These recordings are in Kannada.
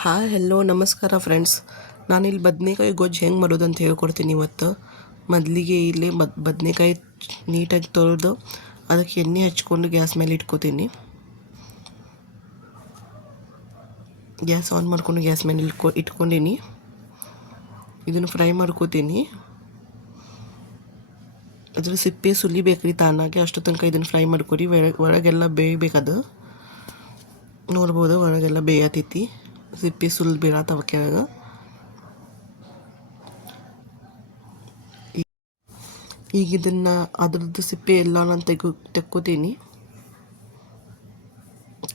ಹಾಯ್ ಹೆಲೋ ನಮಸ್ಕಾರ ಫ್ರೆಂಡ್ಸ್. ನಾನಿಲ್ಲಿ ಬದನೇಕಾಯಿ ಗೊಜ್ಜು ಹೆಂಗೆ ಮಾಡೋದು ಅಂತ ಹೇಳ್ಕೊಡ್ತೀನಿ ಇವತ್ತು. ಮೊದಲಿಗೆ ಇಲ್ಲಿ ಬದನೇಕಾಯಿ ನೀಟಾಗಿ ತೊಳೆದು ಅದಕ್ಕೆ ಎಣ್ಣೆ ಹಚ್ಕೊಂಡು ಗ್ಯಾಸ್ ಮೇಲೆ ಇಟ್ಕೋತೀನಿ. ಗ್ಯಾಸ್ ಆನ್ ಮಾಡ್ಕೊಂಡು ಗ್ಯಾಸ್ ಮೇಲೆ ಇಟ್ಕೊಂಡೀನಿ. ಇದನ್ನು ಫ್ರೈ ಮಾಡ್ಕೋತೀನಿ. ಅದ್ರ ಸಿಪ್ಪೆ ಸುಲಿಬೇಕ್ರಿ ತಾನಾಗೆ, ಅಷ್ಟು ತನಕ ಇದನ್ನು ಫ್ರೈ ಮಾಡ್ಕೊರಿ. ಒಳಗೆಲ್ಲ ಬೇಯಬೇಕದು. ನೋಡ್ಬೋದು ಒಳಗೆಲ್ಲ ಬೇಯತೈತಿ, ಸಿಪ್ಪೆ ಸುಲಿದು ಬೀಳತ್ತವ ಕೆಳಗೆ. ಈಗ ಇದನ್ನು ಅದ್ರದ್ದು ಸಿಪ್ಪೆ ಎಲ್ಲ ನಾನು ತೆಕ್ಕೋತೀನಿ.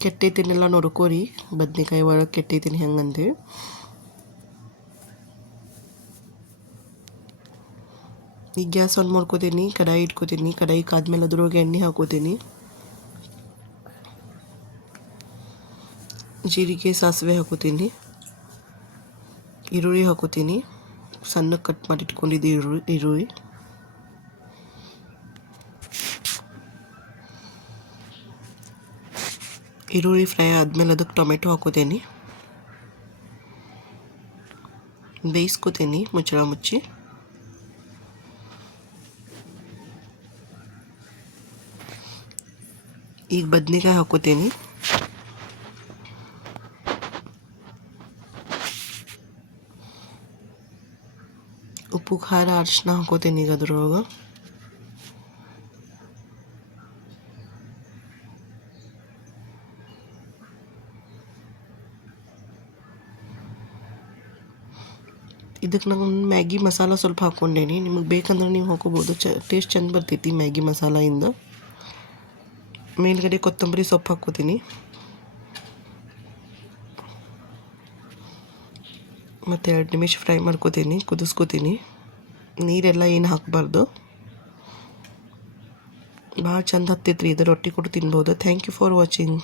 ಕೆಟ್ಟೈತಿನೆಲ್ಲ ನೋಡ್ಕೋರಿ, ಬದ್ನೆಕಾಯಿ ಒಳಗೆ ಕೆಟ್ಟೈತೀನಿ ಹೆಂಗಂತೇಳಿ. ಈಗ ಗ್ಯಾಸ್ ಆನ್ ಮಾಡ್ಕೋತೀನಿ, ಕಡಾಯಿ ಇಟ್ಕೋತೀನಿ. ಕಡಾಯಿ ಕಾದ್ಮೇಲೆ ಅದ್ರೊಳಗೆ ಎಣ್ಣೆ ಹಾಕೋತೀನಿ. ಜೀರಿಗೆ ಸಾಸಿವೆ ಹಾಕೋತೀನಿ. ಈರುಳ್ಳಿ ಹಾಕೋತೀನಿ, ಸಣ್ಣ ಕಟ್ ಮಾಡಿ ಇಟ್ಕೊಂಡಿದ್ದೆ ಈರುಳ್ಳಿ. ಈರುಳ್ಳಿ ಫ್ರೈ ಆದಮೇಲೆ ಅದಕ್ಕೆ ಟೊಮೆಟೊ ಹಾಕೋತೀನಿ. ಬೇಯಿಸ್ಕೋತೀನಿ ಮುಚ್ಚಳ ಮುಚ್ಚಿ. ಈಗ ಬದ್ನೆಕಾಯಿ ಹಾಕೋತೀನಿ. ಉಪ್ಪು ಖಾರ ಅರಿಶಿನ ಹಾಕೋತೀನಿ ಈಗ ಅದ್ರೊಳಗೆ. ಇದಕ್ಕೆ ನಾನು ಮ್ಯಾಗಿ ಮಸಾಲ ಸ್ವಲ್ಪ ಹಾಕ್ಕೊಂಡೇನಿ. ನಿಮಗೆ ಬೇಕಂದ್ರೆ ನೀವು ಹಾಕೋಬೋದು, ಟೇಸ್ಟ್ ಚೆಂದ ಬರ್ತೈತಿ ಮ್ಯಾಗಿ ಮಸಾಲೆಯಿಂದ. ಮೇಲ್ಗಡೆ ಕೊತ್ತಂಬರಿ ಸೊಪ್ಪು ಹಾಕ್ಕೋತೀನಿ. ಮತ್ತು 2 ನಿಮಿಷ ಫ್ರೈ ಮಾಡ್ಕೋತೀನಿ, ಕುದಿಸ್ಕೋತೀನಿ. ನೀರೆಲ್ಲ ಏನು ಹಾಕಬಾರ್ದು. ಭಾಳ ಚಂದ ಹತ್ತೈತ್ರಿ ಇದು. ರೊಟ್ಟಿ ಕೊಟ್ಟು ತಿನ್ಬೋದು. Thank you for watching.